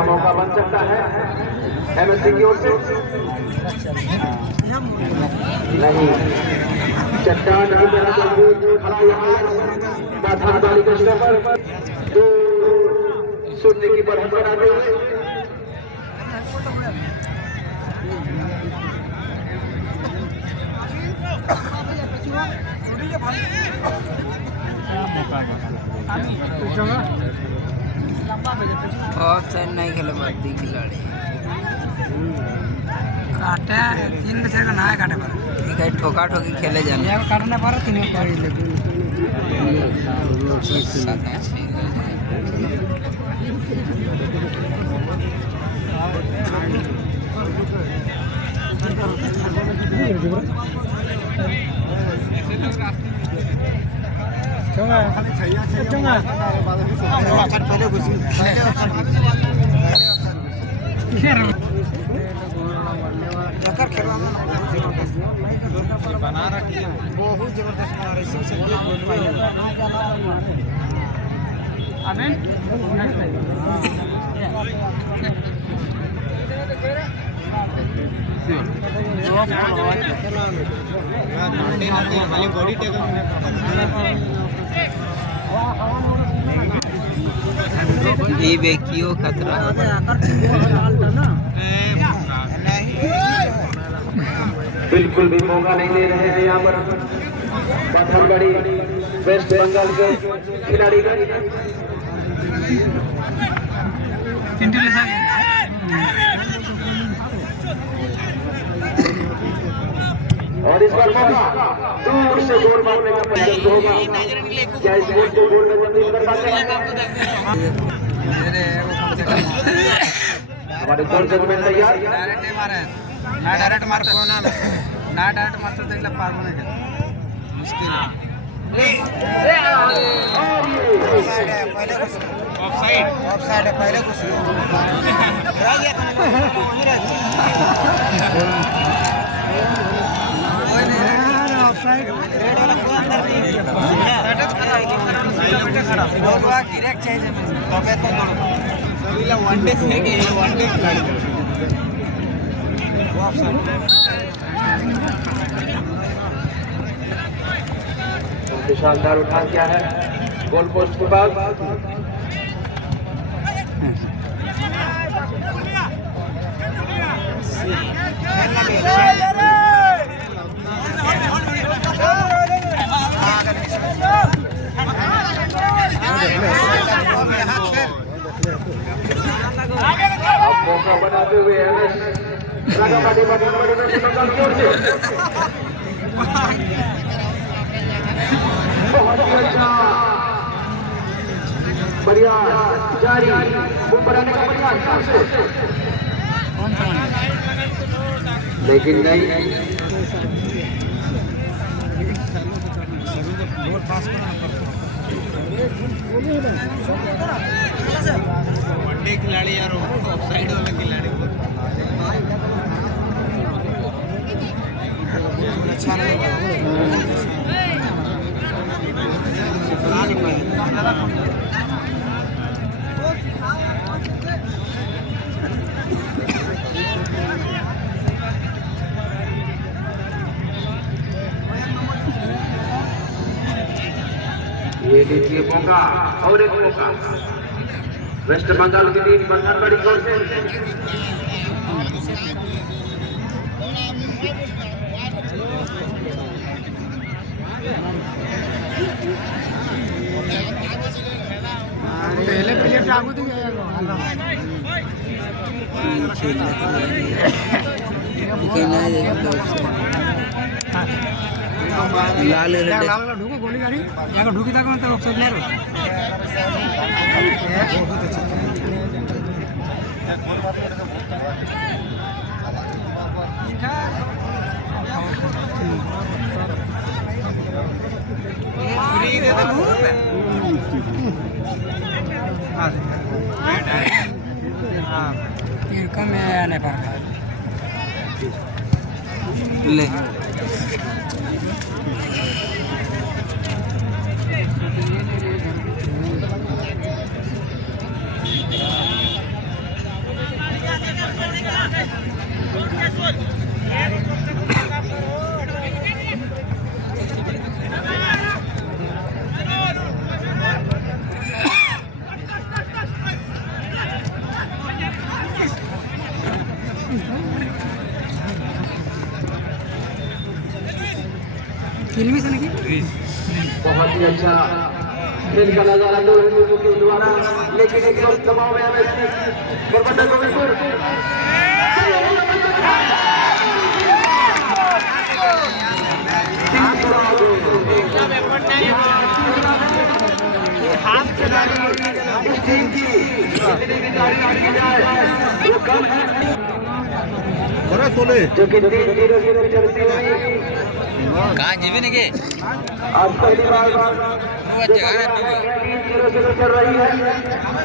नया मौका बन सकता है एमएससी की ओर से। नहीं, चट्टान की तरह खड़ा यहाँ वाली कृष्ण पर 2-0 की बढ़त बनाते हुए बहुत साइड नहीं खेले बद्दी खिलाड़ी काटे 3 बजे का ना काटे पर ठीक है ठोका ठोकी खेले जाने यार काटने पर 3 पड़ी लेकिन बहुत जबरदस्त बना रही ये बेकियो खतरा बिल्कुल भी मौका नहीं दे रहे हैं यहाँ पर पत्थरगढ़ी वेस्ट बंगाल के खिलाड़ी का। और इस बार मौका दूर से गोल मारने का प्रयास होगा। क्या इस गोल को गोल में तब्दील कर पाते हैं हमारे गोल सेगमेंट तैयार। ना डायरेक्ट मार को ना डायरेक्ट मारते तो इला पार बने मुश्किल है। ऑफसाइड है पहले कुछ रह गया था ऑफसाइड रेड वाला कोई अंदर नहीं बोलवा डायरेक्ट चाहिए तो पे तो सभी वनडे से कि वनडे खिलाड़ी शानदार उठा किया है गोल पोस्ट के बाद। अब मौका बनाते हुए बहुत ही अच्छा बढ़िया जारी बनाने का प्रयास लेकिन नहीं वनडे खिलाड़ी यार ऑफसाइड वाले खिलाड़ी अच्छा ये देखिए मौका और एक मौका वेस्ट बंगाल की टीम पत्थरगढ़ी गोल से पहले प्लेट आगू तो लाल ढूको गोली गाड़ी यहाँ ढूकी था तो ऑफसाइड नहीं फ्री दे दे हाँ कम आने पर ले फिल्मी से नहीं बहुत ही अच्छा खेल का नजारा दो लोगों के द्वारा, लेकिन एक वक्त दबाव में हमें बरबंडा गोविंदपुर इस टीम की जितनी भी तारीफ की जाए वो कम है, जो कि 3-0 चलती हुई कहाँ जीवे नहीं के आज पहली बार 3-0 चल रही है,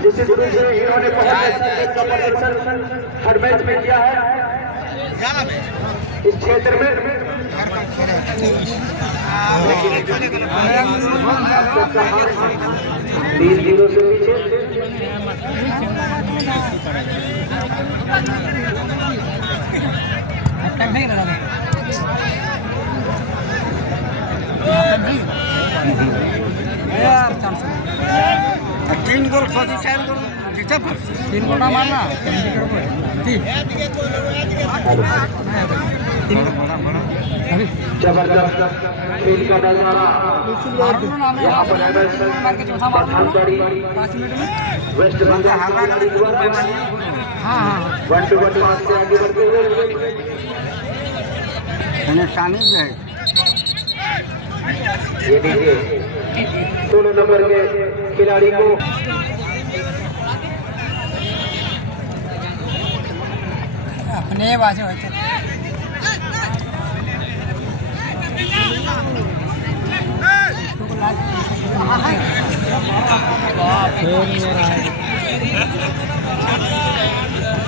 जिससे शुरू से इन्होंने बहुत अच्छा खेल का प्रदर्शन हर मैच में किया है इस क्षेत्र में। 3-0 से पीछे तीन गोल खोजी 4 गोल जीता 3 गोल मारना जबरदस्त खेल का नजारा यहाँ पर West Bengal one two one पास से आगे बढ़ते हुए ये देखिए 16 नंबर के खिलाड़ी को अपने बाजे होते